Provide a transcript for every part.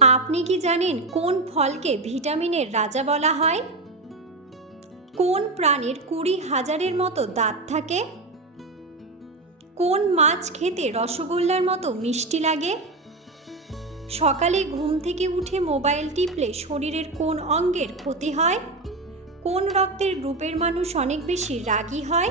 আপনি কি জানেন কোন ফলকে ভিটামিনের রাজা বলা হয়? কোন প্রাণীর কুড়ি হাজারের মতো দাঁত থাকে? কোন মাছ খেতে রসগোল্লার মতো মিষ্টি লাগে? সকালে ঘুম থেকে উঠে মোবাইল টিপলে শরীরের কোন অঙ্গের ক্ষতি হয়? কোন রক্তের গ্রুপের মানুষ অনেক বেশি রাগী হয়?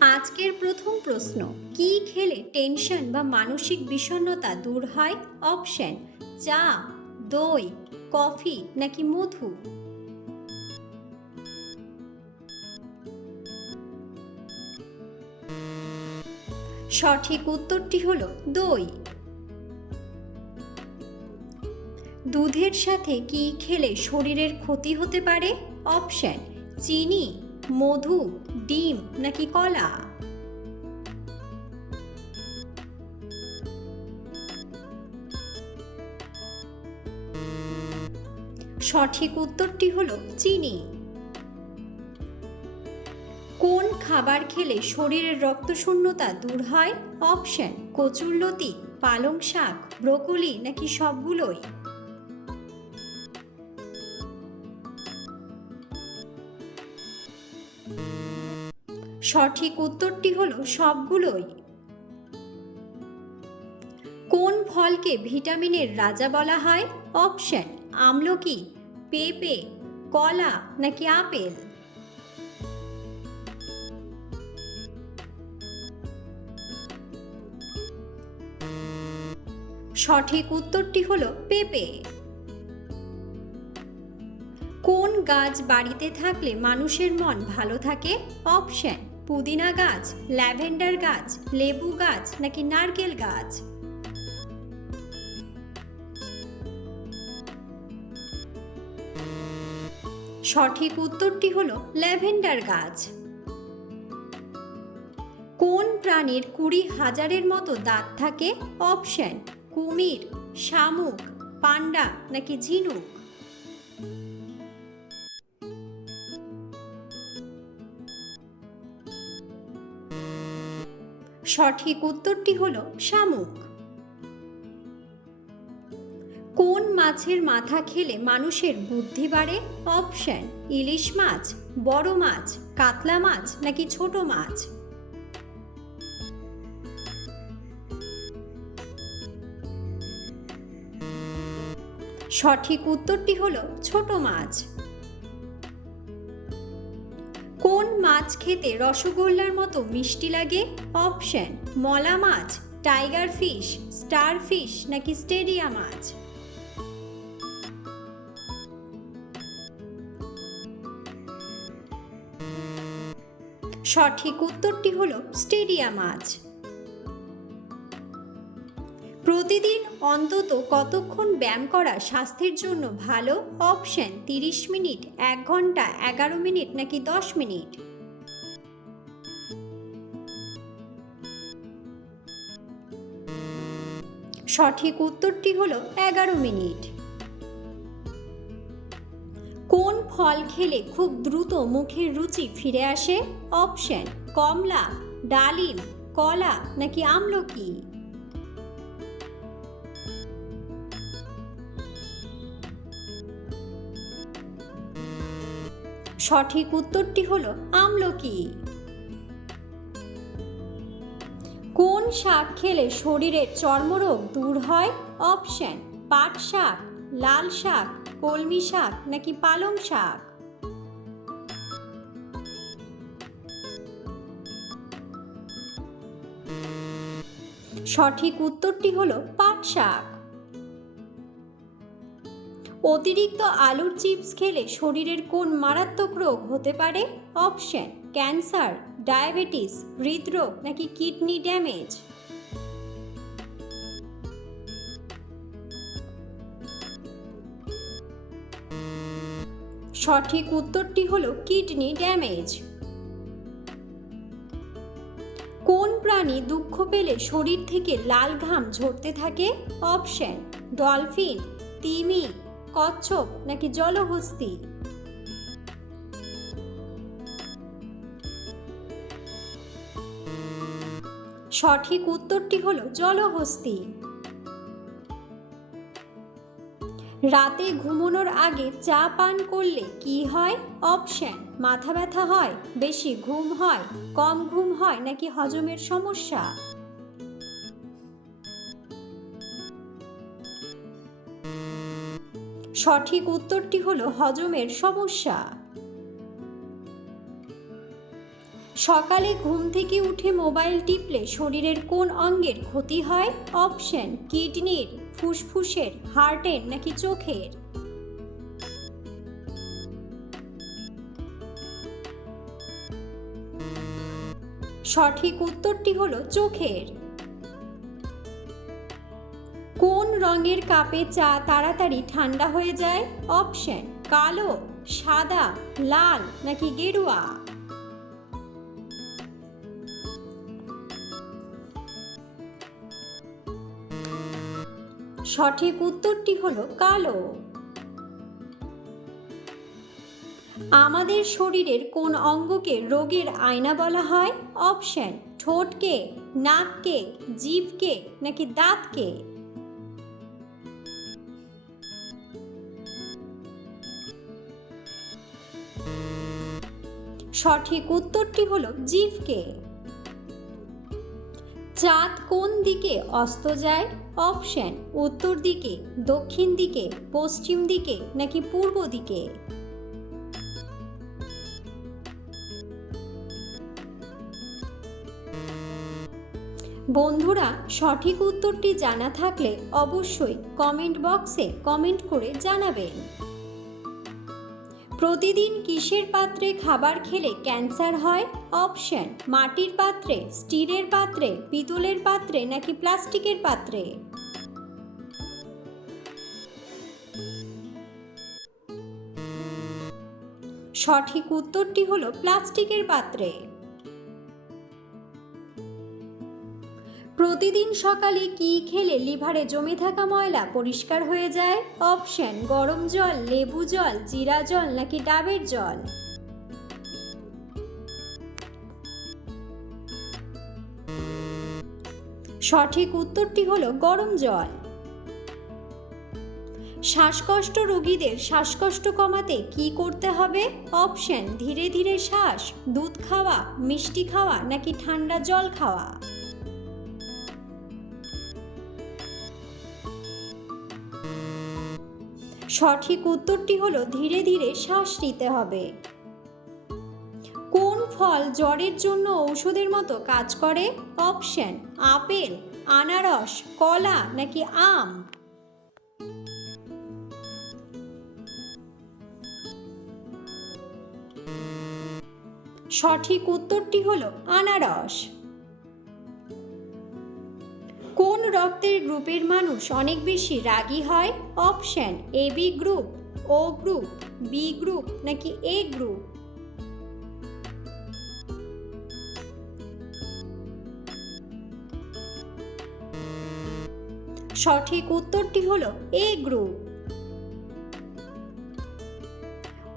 আজকের প্রথম প্রশ্ন, কি খেলে টেনশন বা মানসিক বিষণ্ণতা দূর হয়? অপশন, চা, দই, কফি নাকি মধু? সঠিক উত্তরটি হলো দই। দুধের সাথে কি খেলে শরীরের ক্ষতি হতে পারে? অপশন, চিনি, মধু ডিম নাকি কলা? সঠিক উত্তরটি হলো চিনি। কোন খাবার খেলে শরীরের রক্তশূন্যতা দূর হয়? অপশন কচুরলতি পালং শাক, ব্রোকলি নাকি সবগুলোই? সঠিক উত্তরটি হলো সবগুলোই। কোন ফলকে ভিটামিনের রাজা বলা হয়? অপশন, আমলকি, পেঁপে, কলা নাকি আপেল? সঠিক উত্তরটি হলো পেঁপে। কোন গাছ বাড়িতে থাকলে মানুষের মন ভালো থাকে? অপশন পুদিনা গাছ, ল্যাভেন্ডার গাছ, লেবু গাছ নাকি নারকেল গাছ? সঠিক উত্তরটি হলো ল্যাভেন্ডার গাছ। কোন প্রাণীর কুড়ি হাজারের মতো দাঁত থাকে? অপশন, কুমির, শামুক, পান্ডা নাকি ঝিনুক? সঠিক উত্তরটি হল শামুক। কোন মাছের মাথা খেলে মানুষের বুদ্ধি বাড়ে? অপশন, ইলিশ মাছ, বড় মাছ, কাতলা মাছ নাকি ছোট মাছ? সঠিক উত্তরটি হলো ছোট মাছ। মাছ খেতে রসগোল্লার মতো মিষ্টি লাগে? অপশন, মলা মাছ, টাইগার ফিশ, স্টার ফিশ নাকি স্টেডিয়া মাছ? সঠিক উত্তরটি হলো স্টেডিয়া মাছ। প্রতিদিন অন্তত কতক্ষণ ব্যায়াম করা স্বাস্থ্যের জন্য ভালো? অপশন, তিরিশ মিনিট, এক ঘণ্টা, এগারো মিনিট নাকি দশ মিনিট? সঠিক উত্তরটি হলো এগারো মিনিট। কোন ফল খেলে খুব দ্রুত মুখের রুচি ফিরে আসে? অপশন, কমলা, ডালিম, কলা নাকি আমলকি? সঠিক উত্তরটি হলো আমলকি। কোন শাক খেলে শরীরের চর্মরোগ দূর হয়? অপশন, পাট শাক, লাল শাক, কলমি শাক নাকি পালং শাক? সঠিক উত্তরটি হলো পাট শাক। অতিরিক্ত আলুর চিপস খেলে শরীরের কোন মারাত্মক রোগ হতে পারে? অপশন, ক্যান্সার ডায়াবেটিস, হৃদরোগ নাকি কিডনি ড্যামেজ? সঠিক উত্তরটি হলো কিডনি ড্যামেজ। কোন প্রাণী দুঃখ পেলে শরীর থেকে লাল ঘাম ঝরতে থাকে? অপশন, ডলফিন, তিমি, কচ্ছপ নাকি জলহস্তী? সঠিক উত্তরটি হল জলহস্তি। রাতে ঘুমানোর আগে চা পান করলে কি হয়? অপশন মাথা ব্যথা হয়, বেশি ঘুম হয়, কম ঘুম হয় নাকি হজমের সমস্যা? সঠিক উত্তরটি হলো হজমের সমস্যা। সকালে ঘুম থেকে উঠে মোবাইল টিপলে শরীরের কোন অঙ্গের ক্ষতি হয়? অপশন, কিডনির, ফুসফুসের, হার্টের নাকি চোখের? সঠিক উত্তরটি হলো চোখের। কোন রঙের কাপে চা তাড়াতাড়ি ঠান্ডা হয়ে যায়? অপশন, কালো, সাদা, লাল নাকি গেরুয়া? সঠিক উত্তরটি হলো কালো। আমাদের শরীরের কোন অঙ্গকে রোগের আয়না বলা হয়? অপশন, ঠোঁটকে, নাককে, জিভকে নাকি দাঁতকে? সঠিক উত্তরটি হলো জিভকে। চাঁদ কোন দিকে অস্ত যায়? অপশন, উত্তর দিকে, দক্ষিণ দিকে, পশ্চিম দিকে নাকি পূর্ব দিকে? বন্ধুরা, সঠিক উত্তরটি জানা থাকলে অবশ্যই কমেন্ট বক্সে কমেন্ট করে জানাবেন। প্রতিদিন কিসের পাত্রে খাবার খেলে ক্যান্সার হয়? অপশন, মাটির পাত্রে, স্টিলের পাত্রে, পিতলের পাত্রে নাকি প্লাস্টিকের পাত্রে? সঠিক উত্তরটি হলো প্লাস্টিকের পাত্রে। প্রতিদিন সকালে কি খেলে লিভারে জমে থাকা ময়লা পরিষ্কার হয়ে যায়? অপশন, গরম জল, লেবু জল, জিরা জল নাকি ডাবের জল? সঠিক উত্তরটি হলো গরম জল। শ্বাসকষ্ট রোগীদের শ্বাসকষ্ট কমাতে কি করতে হবে? অপশন, ধীরে ধীরে শ্বাস, দুধ খাওয়া, মিষ্টি খাওয়া নাকি ঠান্ডা জল খাওয়া? সঠিক উত্তরটি হলো ধীরে ধীরে শ্বাস নিতে হবে। কোন ফল জ্বরের জন্য ঔষধের মতো কাজ করে? অপশন, আপেল, আনারস, কলা নাকি আম? সঠিক উত্তরটি হলো আনারস। রক্তের গ্রুপের মানুষ অনেক বেশি রাগী হয়। Option, A, B group, O group, B group নাকি এ গ্রুপ? সঠিক উত্তরটি হলো এ গ্রুপ।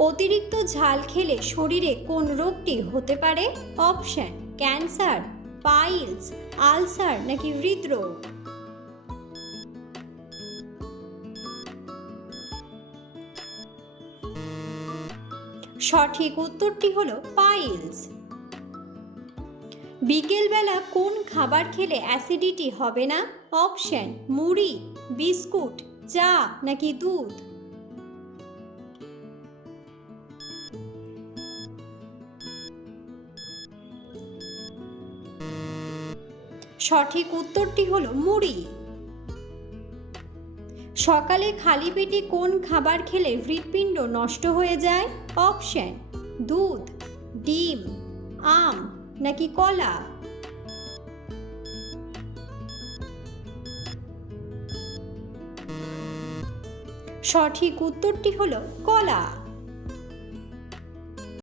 অতিরিক্ত ঝাল খেলে শরীরে কোন রোগটি হতে পারে? অপশন, ক্যান্সার, পাইলস, আলসার নাকি হৃদরোগ? সঠিক উত্তরটি হলো পাইলস। বিকেলবেলা কোন খাবার খেলে অ্যাসিডিটি হবে না? অপশন, মুড়ি, বিস্কুট, চা নাকি দুধ? সঠিক উত্তরটি হলো মুড়ি। সকালে খালি পেটে কোন খাবার খেলে হৃৎপিণ্ড নষ্ট হয়ে যায়? অপশন, দুধ, ডিম, আম নাকি কলা? সঠিক উত্তরটি হলো কলা।